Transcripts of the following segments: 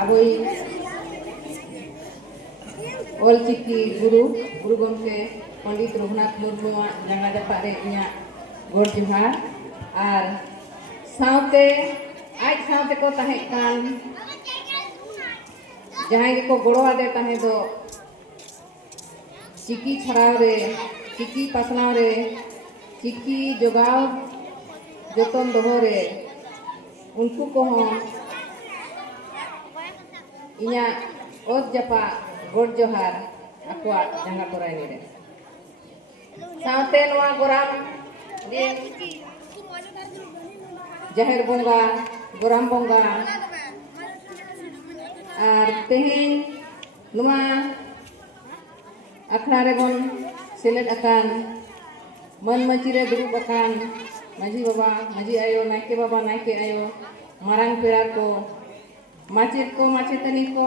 अबोई ऑलचिकी गुरु गमके पंडित रघुनाथ मुर्मू जांगा जापारे इया गोड़ जोहार और सावते आज सावते को तहे कान जहां को गोड़ो आदे तहे दो चिकी छड़ाव रे चिकी पासनाव रे चिकी जोगाव जतन दोहो रे उनको को इया ओत जपा गोड़ जोहार अकुआ जंगा तोराई रे सावते नवा गोराम दिन जहेर बोंगा गोराम बोंगा और तेहेन नुमा अखड़ा रे बोन सेलेद अकान मन मची रे दुरुब अकान माजी बाबा माजी आयो नायके बाबा नायके आयो मारांग पेड़ा को माचेतनी को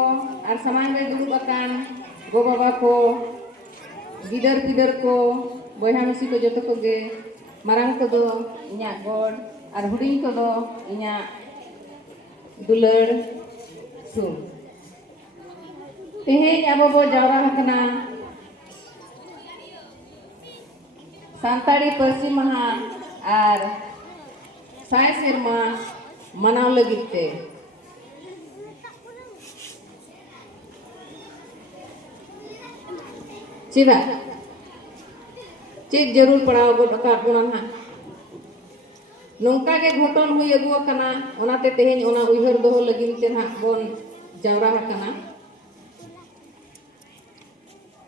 और समाज रे दुरुब अकान गो बाबा को गिदर पिदर को बयहा मिसी को जतो को गे मारांग को दो इया गोड़ और हुडिंग को दो इया दुलड़ सुम तेहेन अब बो जावरा हकना सांताड़ी परसी महा और साय सेरमा मनाव लगिते चिदा चेक जरूर पड़ाव गोटा बोना ना नौका के घटन हुई अगुआ कना ओनाते तेहेन ओना उइहर दोहो लगिन ते ना बोन जावरा हकना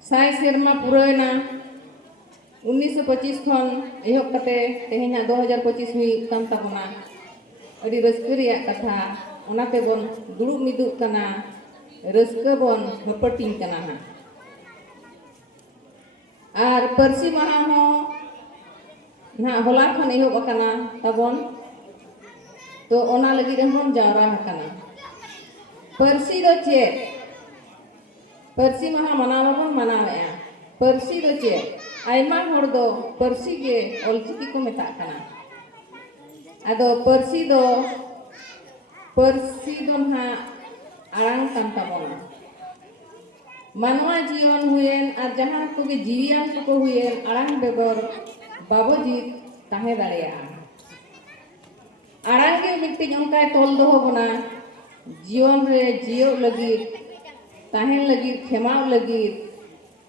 साय सेरमा पुरैना 1925 खन एहब कते तेहेना 2025 हुई कन तबना अड़ी रस्क रिया कथा ओनाते बोन दुड़ुब मिदुग कना रस्क बोन हपटिंग कना ना और परसी महा हो ना होला खन एहब अकना तबन तो ओना लगी हम जावरा हकना परसी दो चेक परसी महा मनावबन मनावेआ परसी दो चेक आयमा होड़ दो परसी के ऑलचिकी को मेता कना आदो परसी दो ना आड़ांग कान ताबोना मानवा जीवन हुएन और जहां को के जीवियान को हुएन आड़ांग बेगर बाबो जीत ताहे दाड़िया आड़ांग के मिट्टी उनका तोल दोहो बना जीवन रे जियो लगी ताहेन लगी खेमाव लगी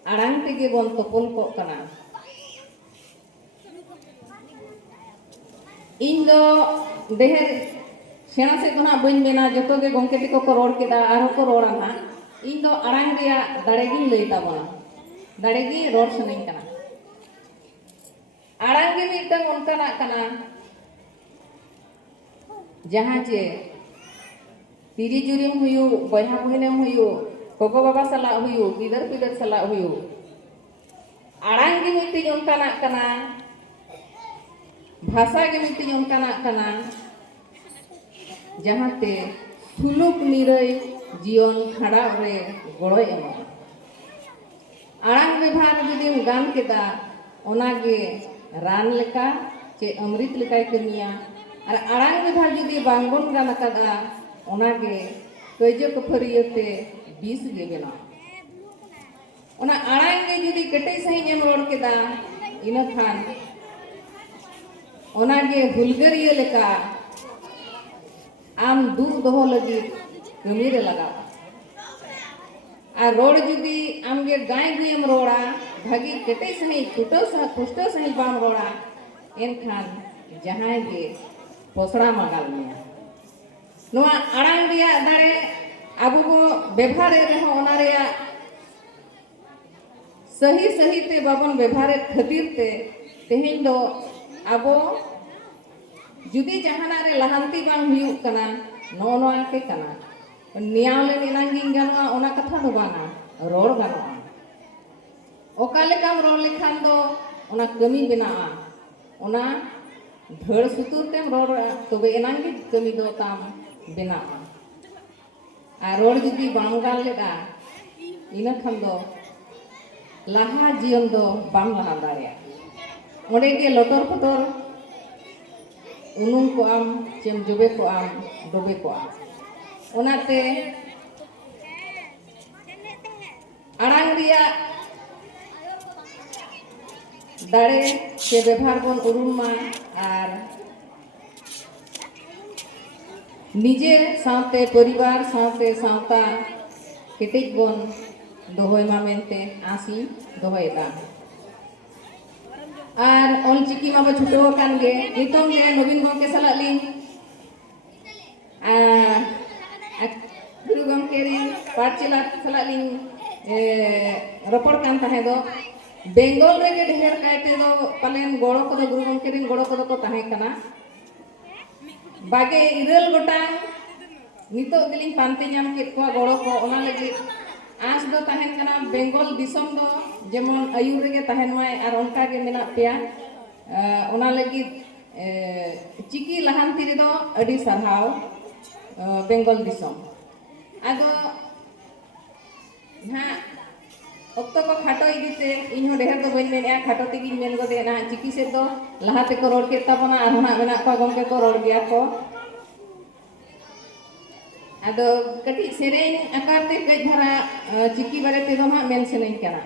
आड़ांग तेगे बोन तोपल को कना इन दो देहर सेना से तो ना बन मेना जतो के गोंके तिको को रोड केदा आरो को रोड़ा ना इन दो आड़ांग रिया दाड़ेगी लैता बोना दाड़ेगी रोड सनें कना आड़ांग के मिटंग उनका ना कना जहां चे तिरी जुरिम हुयु बयहा बहिनम हुयु कोको बाबा सला हुयु गिदर पिदर सला हुयु आड़ांग के मिट्टी उनका ना कना भाषा के मिट्टी उनका ना कना जहां ते सुलुक निरय जीवन खड़ा रे गड़ोय एमा आड़ांग व्यवहार जुदी गान केदा ओनागे रान लेका चे अमृत लेकाय कमिया और आड़ांग व्यवहार जुदी बांगबन गान कदा ओनागे कइजो कफरियते 20 गे बेना ओना आड़ांग गे जुदी कटे सही एम रोड केदा इना खान ओनागे हुलगरिया लेका आम दूर दोहो लगी कमी रे लगा और रोड जुदी आमगे गाय गुएम रोड़ा भागी कटे सही पुष्टो सही बाम रोड़ा एनखान जहां गे पोसड़ा मागाल मिया नोआ आड़ांग रिया दाड़े आबो को व्यवहार रे हो ओना रिया सही सही ते बाबन व्यवहार खातिर ते तेहेन दो आबो जुदी जहाना रे लहांती बांग हुयु कना नो नो के कना नियाव ले निनांगिंग गानोआ ओना कथा दो बांगा रोड गानोआ ओका लेकाम रोड लेखान दो ओना कमी बेनाआ ओना धड़ सुतुर तेम रोड तबे एनांगी कमी दो ताम बेनाआ आ रोड जुदी बांगाल लेदा इना खान दो लाहा जीवन दो बाम लहा दाड़िया ओंडे गे लटर पटर उनुम को आम चेम जोबे को आम डोबे को आम ओनाते आड़ांग रिया दाड़े से व्यवहार बन उरुमा और निजे साथे परिवार साथे सावता केटेज बन दोहयमा मेनते आसी दोहयदा और ऑलचिकी मा छुटो कान गे नितों गे नवीन गंके सला लिंग गुरु गंके री पाठशाला सला लिंग रपड़ कान ताहे दो बेंगल रे गे ढेर कायते दो पालेन गोड़ो को गुरु गंके री गोड़ो को ताहे कना बागे इरल गोटांग नितो गिलिंग पांते नाम के को गोड़ो को ओना लगी आस दो ताहेन कना बेंगल दिसम दो जेमन आयुर रे गे ताहेन माय और उनका गे मेना पेया ओना लगी चिकी लहांती रे दो अडी सरहाव बेंगल दिसम आदो ना अक्तो को खाटो इदीते इन हो ढेर दो बन मेने खाटो तेगी मेन गोदे ना चिकी से दो लहाते को रोड के तबना और ना मेना को गंके को रोड गया को आदो कटी सेरेन आकारते कई धारा चिकी बारे ते दो हा मेन सेनेन करा।